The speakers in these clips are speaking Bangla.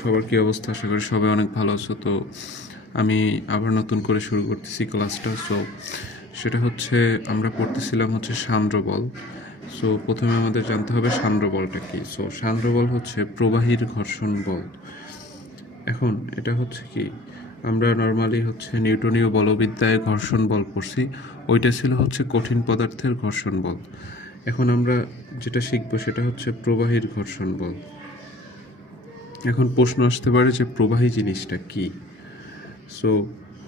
সবার কি অবস্থা? আশা করি সবাই অনেক ভালো আছো। তো আমি আবার নতুন করে শুরু করতেছি ক্লাসটা। সেটা হচ্ছে আমরা পড়তেছিলাম হচ্ছে সান্দ্র বল। প্রথমে আমাদের জানতে হবে সান্দ্র বলটা কি। সান্দ্র বল হচ্ছে প্রবাহীর ঘর্ষণ বল। এখন এটা হচ্ছে কি, আমরা নর্মালি হচ্ছে নিউটনীয় বলবিদ্যায় ঘর্ষণ বল পড়ছি, ওইটা ছিল হচ্ছে কঠিন পদার্থের ঘর্ষণ বল। এখন আমরা যেটা শিখবো সেটা হচ্ছে প্রবাহীর ঘর্ষণ বল। এখন প্রশ্ন আসতে পারে যে প্রবাহী জিনিসটা কি। সো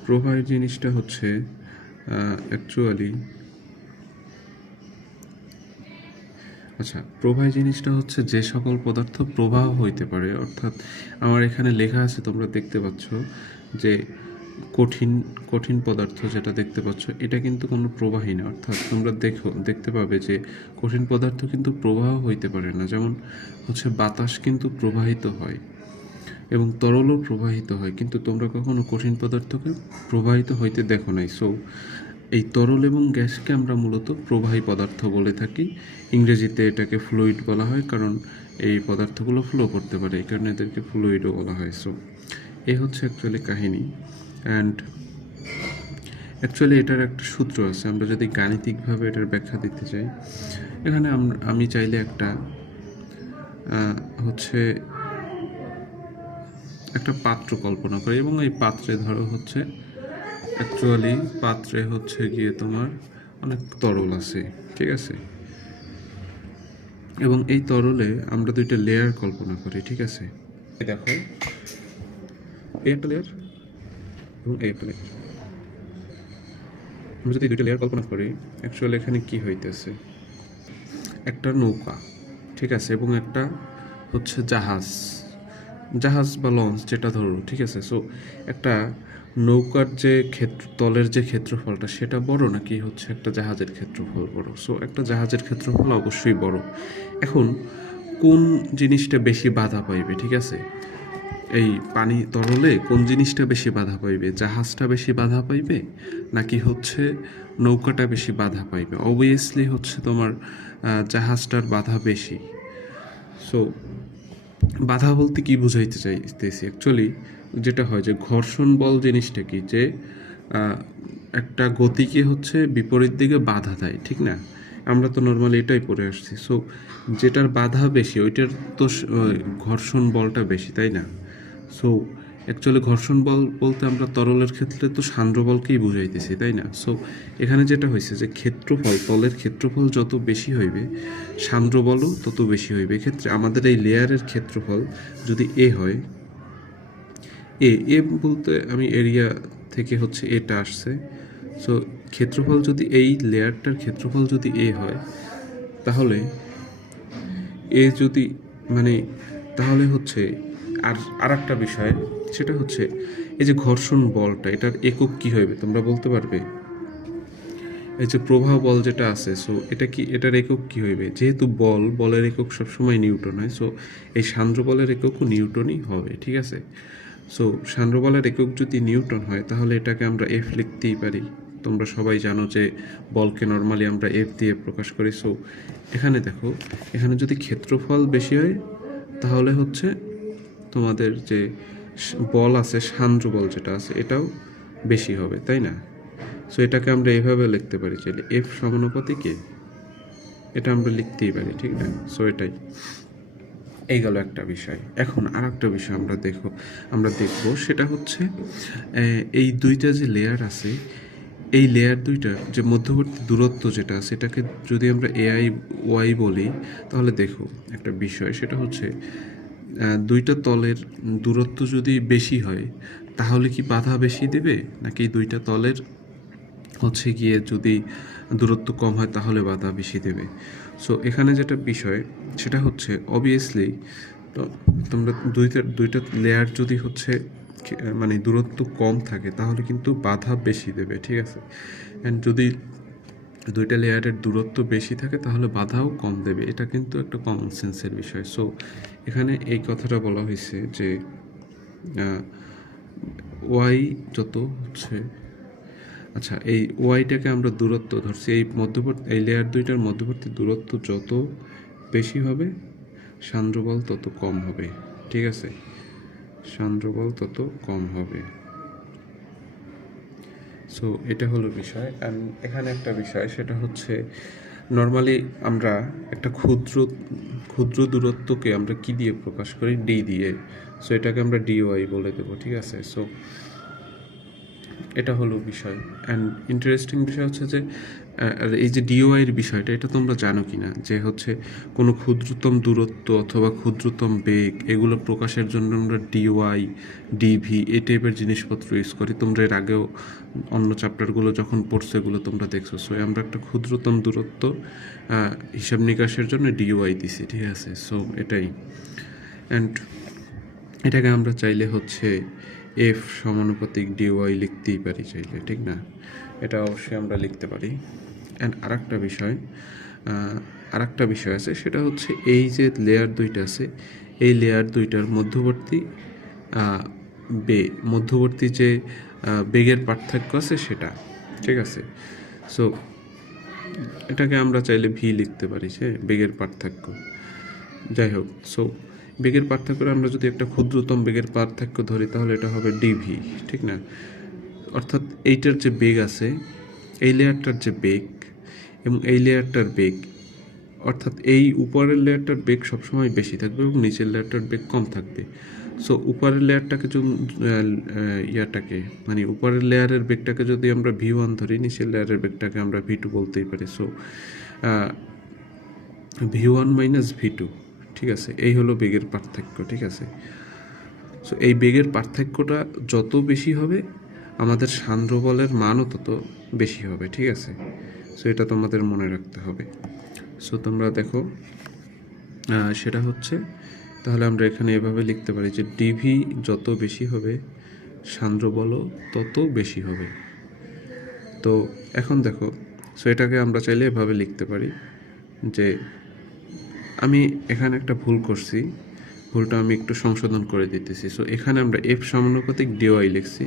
প্রবাহী জিনিসটা হচ্ছে অ্যাকচুয়ালি প্রবাহী জিনিসটা হচ্ছে যে সকল পদার্থ প্রবাহ হইতে পারে, অর্থাৎ আমার এখানে লেখা আছে, তোমরা দেখতে পাচ্ছ যে কঠিন কঠিন পদার্থ যেটা দেখতে পাচ্ছ এটা কিন্তু কোনো প্রবাহী না। অর্থাৎ তোমরা দেখতে পাবে যে কঠিন পদার্থ কিন্তু প্রবাহ হইতে পারে না। যেমন হচ্ছে বাতাস কিন্তু প্রবাহিত হয় এবং তরলও প্রবাহিত হয়, কিন্তু তোমরা কখনো কঠিন পদার্থকে প্রবাহিত হইতে দেখো নাই। এই তরল এবং গ্যাসকে আমরা মূলত প্রবাহী পদার্থ বলে থাকি। ইংরেজিতে এটাকে ফ্লুইড বলা হয়, কারণ এই পদার্থগুলো ফ্লো করতে পারে, এই কারণে এদেরকে ফ্লুইডও বলা হয়। এই হচ্ছে অ্যাকচুয়ালি কাহিনী। অ্যান্ড অ্যাকচুয়ালি এটার একটা সূত্র আছে। আমরা যদি গাণিতিকভাবে এটার ব্যাখ্যা দিতে চাই, এখানে আমি চাইলে একটা একটা পাত্র কল্পনা করি এবং এই পাত্রে ধরো হচ্ছে অ্যাকচুয়ালি পাত্রে হচ্ছে গিয়ে তোমার অনেক তরল আছে, ঠিক আছে। এবং এই তরলে আমরা দুইটা লেয়ার কল্পনা করি, ঠিক আছে। দেখো, এই একটা লেয়ার এবং এই একটা লেয়ার। আমরা যদি দুইটা লেয়ার কল্পনা করি, অ্যাকচুয়ালি এখানে কি হইতেছে, একটা নৌকা, ঠিক আছে, এবং একটা হচ্ছে জাহাজ বা লঞ্চ যেটা ধরো, ঠিক আছে। একটা নৌকার যে তলের যে ক্ষেত্রফলটা সেটা বড়, নাকি হচ্ছে একটা জাহাজের ক্ষেত্রফল বড়? একটা জাহাজের ক্ষেত্রফল অবশ্যই বড়। এখন কোন জিনিসটা বেশি বাধা পাইবে, ঠিক আছে, এই পানি তরলে কোন জিনিসটা বেশি বাধা পাইবে? জাহাজটা বেশি বাধা পাইবে নাকি হচ্ছে নৌকাটা বেশি বাধা পাইবে? অবভিয়াসলি হচ্ছে তোমার জাহাজটার বাধা বেশি। বাধা বলতে কি বুঝাইতে চাইতেছি, অ্যাকচুয়ালি যেটা হয় যে ঘর্ষণ বল জিনিসটা কি, যে একটা গতিকে হচ্ছে বিপরীত দিকে বাধা দেয়, ঠিক না? আমরা তো নর্মালি এটাই পড়ে আসছি। যেটার বাধা বেশি ওইটার তো ঘর্ষণ বলটা বেশি, তাই না? অ্যাকচুয়ালি ঘর্ষণ বল বলতে আমরা তরলের ক্ষেত্রে তো সান্দ্র বলকেই বুঝাইতেছি, তাই না? এখানে যেটা হয়েছে যে ক্ষেত্রফল, তলের ক্ষেত্রফল যত বেশি হইবে সান্দ্র বলও তত বেশি হইবে। এক্ষেত্রে আমাদের এই লেয়ারের ক্ষেত্রফল যদি এ হয়, এ বলতে আমি এরিয়া থেকে হচ্ছে এটা আসছে। ক্ষেত্রফল যদি এই লেয়ারটার ক্ষেত্রফল যদি এ হয়, তাহলে এ যদি তাহলে হচ্ছে আর একটা বিষয়, সেটা হচ্ছে এই যে ঘর্ষণ বলটা, এটার একক কি হইবে তোমরা বলতে পারবে? এই যে প্রবাহ বল যেটা আছে, এটার একক কি হইবে? যেহেতু বলের একক সবসময় নিউটন হয়, এই সান্দ্র বলের এককও নিউটনই হবে, ঠিক আছে। সান্দ্র বলের একক যদি নিউটন হয়, তাহলে এটাকে আমরা এফ লিখতেই পারি। তোমরা সবাই জানো যে বলকে নর্মালি আমরা এফ দিয়ে প্রকাশ করি। এখানে দেখো, এখানে যদি ক্ষেত্রফল বেশি হয় তাহলে হচ্ছে তোমাদের যে বল আছে, সান্দ্র বল যেটা আছে, এটাও বেশি হবে, তাই না? এটাকে আমরা এভাবে লিখতে পারি, চাইলে এফ সমানুপাতিকে এটা আমরা লিখতেই পারি, ঠিক না? এটাই, এই গেল একটা বিষয়। এখন আর একটা বিষয় আমরা দেখব, সেটা হচ্ছে এই দুইটা যে লেয়ার আছে, এই লেয়ার দুইটার যে মধ্যবর্তী দূরত্ব যেটা আছে, এটাকে যদি আমরা এআই ওয়াই বলি, তাহলে দেখো একটা বিষয়, সেটা হচ্ছে দুইটা তলের দূরত্ব যদি বেশি হয় তাহলে কি বাধা বেশি দেবে, নাকি দুইটা তলের হচ্ছে গিয়ে যদি দূরত্ব কম হয় তাহলে বাধা বেশি দেবে? এখানে যেটা বিষয় সেটা হচ্ছে অবভিয়াসলি, তো তোমরা দুইটা লেয়ার যদি হচ্ছে দূরত্ব কম থাকে তাহলে কিন্তু বাধা বেশি দেবে, ঠিক আছে। অ্যান্ড যদি দুইটা লেয়ারের দূরত্ব বেশি থাকে তাহলে বাধাও কম দেবে। এটা কিন্তু একটা কমন সেন্সের বিষয়। এখানে এই কথাটা বলা হয়েছে যে ওয়াই যত হচ্ছে, এই ওয়াইটাকে আমরা দূরত্ব ধরছি, এই লেয়ার দুইটার মধ্যবর্তী দূরত্ব যত বেশি হবে সান্দ্র বল তত কম হবে, ঠিক আছে। সান্দ্রবল তত কম হবে। সো এটা হলো বিষয়। অ্যান্ড এখানে একটা বিষয়, সেটা হচ্ছে নর্মালি আমরা একটা ক্ষুদ্র ক্ষুদ্র দূরত্বকে আমরা কি দিয়ে প্রকাশ করি? ডি দিয়ে। সো এটাকে আমরা ডিওয়াই বলে দেবো, ঠিক আছে? সো এটা হলো বিষয়। অ্যান্ড ইন্টারেস্টিং বিষয় হচ্ছে যে আর এই যে ডিওআইয়ের বিষয়টা, এটা তোমরা জানো কি না যে হচ্ছে কোনো ক্ষুদ্রতম দূরত্ব অথবা ক্ষুদ্রতম বেগ এগুলো প্রকাশের জন্য আমরা ডিওয়াই, ডিভি এই টাইপের জিনিসপত্র ইউজ করি। তোমরা এর আগেও অন্য চ্যাপ্টারগুলো যখন পড়ছো এগুলো তোমরা দেখছো। সো আমরা একটা ক্ষুদ্রতম দূরত্ব হিসাব নিকাশের জন্য ডিওআই দিছি, ঠিক আছে? সো এটাই। অ্যান্ড এটাকে আমরা চাইলে হচ্ছে এফ সমানুপাতিক ডিওয়াই লিখতেই পারি চাইলে, ঠিক না? এটা অবশ্যই আমরা লিখতে পারি। অ্যান্ড আরেকটা বিষয় আছে, সেটা হচ্ছে এই যে লেয়ার দুইটা আছে, এই লেয়ার দুইটার মধ্যবর্তী যে বেগের পার্থক্য আছে সেটা, ঠিক আছে? সো এটাকে আমরা চাইলে ভি লিখতে পারি, যে বেগের পার্থক্য। যাই হোক, সো বেগের পার্থক্য আমরা যদি একটা ক্ষুদ্রতম বেগের পার্থক্য ধরি তাহলে এটা হবে ডিভি, ঠিক না? অর্থাৎ এইটার যে বেগ আছে, এই লেয়ারটার যে বেগ এবং এই লেয়ারটার বেগ, অর্থাৎ এই উপরের লেয়ারটার বেগ সবসময় বেশি থাকবে এবং নিচের লেয়ারটার বেগ কম থাকবে। সো উপরের লেয়ারটাকে মানে উপরের লেয়ারের বেগটাকে যদি আমরা V1 ধরি, নিচের লেয়ারের বেগটাকে আমরা V2 বলতেই পারি। সো V1 মাইনাস V2, ঠিক আছে? এই হলো বেগের পার্থক্য, ঠিক আছে? সো এই বেগের পার্থক্যটা যত বেশি হবে আমাদের সান্দ্র বলের মানও তত বেশি হবে, ঠিক আছে? সো এটা তোমাদের মনে রাখতে হবে। সো তোমরা দেখো, সেটা হচ্ছে, তাহলে আমরা এখানে এভাবে লিখতে পারি যে ডিভি যত বেশি হবে সান্দ্র বলও তত বেশি হবে। তো এখন দেখো, সো এটাকে আমরা চাইলে এভাবে লিখতে পারি যে, আমি এখানে একটা ভুল করছি, ভুলটা আমি একটু সংশোধন করে দিতেছি। সো এখানে আমরা এফ সমানুপাতিক ডিওয়াই লিখছি,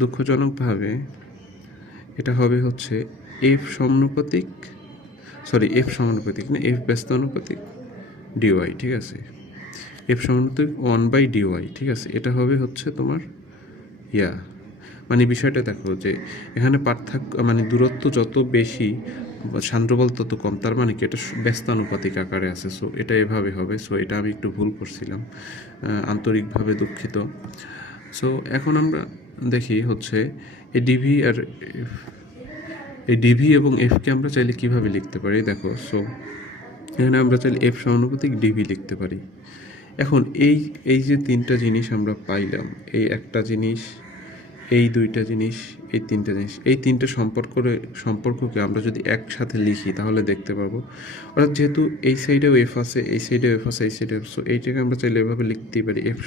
দুঃখজনকভাবে এটা হবে হচ্ছে এফ সমানুপাতিক না, এফ ব্যস্তানুপাতিক ডিওয়াই, ঠিক আছে? এফ সমানুপাতিক 1/dy, ঠিক আছে? এটা হবে হচ্ছে তোমার মানে বিষয়টা দেখো যে এখানে পার্থক্য মানে দূরত্ব যত বেশি সান্দ্রবল তত কম, তার মানে কি এটা ব্যস্তানুপাতিক আকারে আছে। সো এটা এভাবে হবে। সো এটা আমি একটু ভুল করছিলাম, আন্তরিকভাবে দুঃখিত। সো এখন আমরা দেখি হচ্ছে এই ডিভি এবং এফকে আমরা চাইলে কিভাবে লিখতে পারি, দেখো। সো এখানে আমরা চাইলে এফ সমানুপাতিক ডিভি লিখতে পারি। এখন এই যে তিনটা জিনিস আমরা পাইলাম, এই একটা জিনিস, এই দুইটা জিনিস, এই তিনটা জিনিস, এই তিনটা সম্পর্ককে আমরা যদি একসাথে লিখি তাহলে দেখতে পারবো। অর্থাৎ যেহেতু এই সাইডেও এফ আছে, এই সাইডেও এফ আছে, এই সাইডেও এফ, সো এইটাকে আমরা চাইলে এভাবে লিখতেই পারি, এফ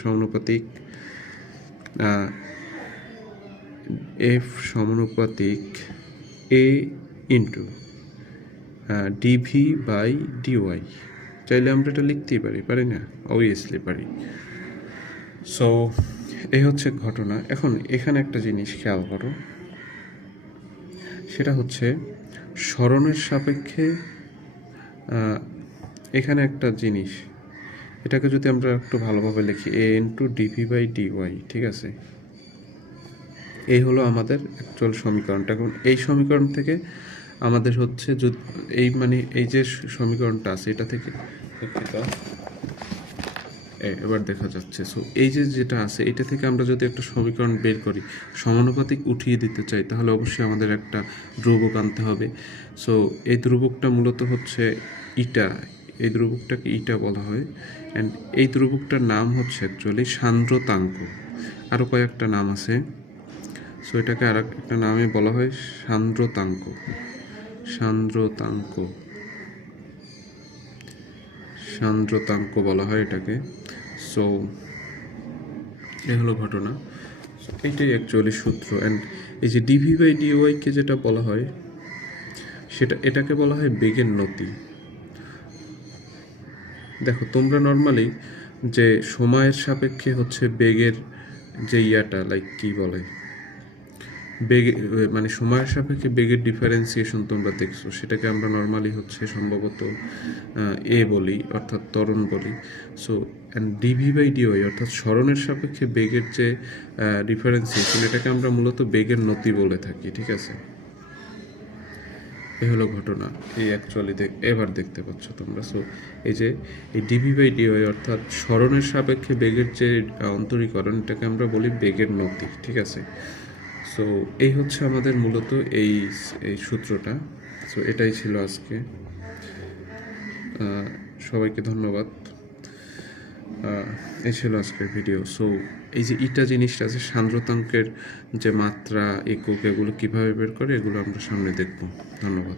সমানুপাতিক এ ইন্টু ডিভি বাই ডিওয়াই। চাইলে আমরা এটা লিখতেই পারি না? অবভিয়াসলি পারি। সো এই হচ্ছে ঘটনা। এখন এখানে একটা জিনিস খেয়াল করো, সেটা হচ্ছে সরণের সাপেক্ষে এখানে একটা জিনিস, এটাকে যদি আমরা একটু ভালোভাবে লিখি, এ ইন্টু ডিভি বাই ডিওয়াই, ঠিক আছে? এই হলো আমাদের অ্যাকচুয়াল সমীকরণটা। এখন এই সমীকরণ থেকে আমাদের হচ্ছে এই যে সমীকরণটা আছে এটা থেকে এবার দেখা যাচ্ছে। সো এই যেটা আছে এটা থেকে আমরা যদি একটা সমীকরণ বের করি, সমানুপাতিক উঠিয়ে দিতে চাই, তাহলে অবশ্যই আমাদের একটা ধ্রুবক আনতে হবে। সো এই ধ্রুবকটা মূলত হচ্ছে ইটা, এই ধ্রুবকটাকে ইটা বলা হয়। অ্যান্ড এই ধ্রুবকটার নাম হচ্ছে অ্যাকচুয়ালি সান্দ্রতাঙ্ক। আরও কয়েকটা নাম আছে। সো এটাকে আর একটা নামে বলা হয় সান্দ্রতাঙ্ক। সান্দ্রতাঙ্ক বলা হয় এটাকে। সো এই হলো ঘটনা। এইটাই অ্যাকচুয়ালি সূত্র। অ্যান্ড এই যে ডিভি বাই ডিওয়াইকে যেটা বলা হয় এটাকে বলা হয় বেগের নতি। দেখো তোমরা নর্মালি যে সময়ের সাপেক্ষে হচ্ছে বেগের যে কি বলে, মানে সময়ের সাপেক্ষে বেগের ডিফারেন্সিয়েশন তোমরা দেখছো, সেটাকে আমরা নর্মালি হচ্ছে সম্ভবত এ বলি, অর্থাৎ ত্বরণ বলি। So and dv by dy অর্থাৎ সরণের সাপেক্ষে বেগের যে ডিফারেন্সিয়েশন, এটাকে আমরা মূলত বেগের নতি বলে থাকি। ঠিক আছে, এই হলো ঘটনা। এই অ্যাকচুয়ালি এবার দেখতে পাচ্ছ তোমরা। সো এই যে এই ডিভি বাই ডিওয়াই অর্থাৎ সরণের সাপেক্ষে বেগের যে অন্তরীকরণ, এটাকে আমরা বলি বেগের নতি। ঠিক আছে, সো এই হচ্ছে আমাদের মূলত এই এই সূত্রটা। সো এটাই ছিল আজকে। সবাইকে ধন্যবাদ। এই ছিল আজকের ভিডিও। সো এই যে ইটা জিনিসটা আছে, সান্দ্রতাঙ্কের যে মাত্রা, একক, এগুলো কিভাবে বের করে, এগুলো আমরা সামনে দেখব। ধন্যবাদ।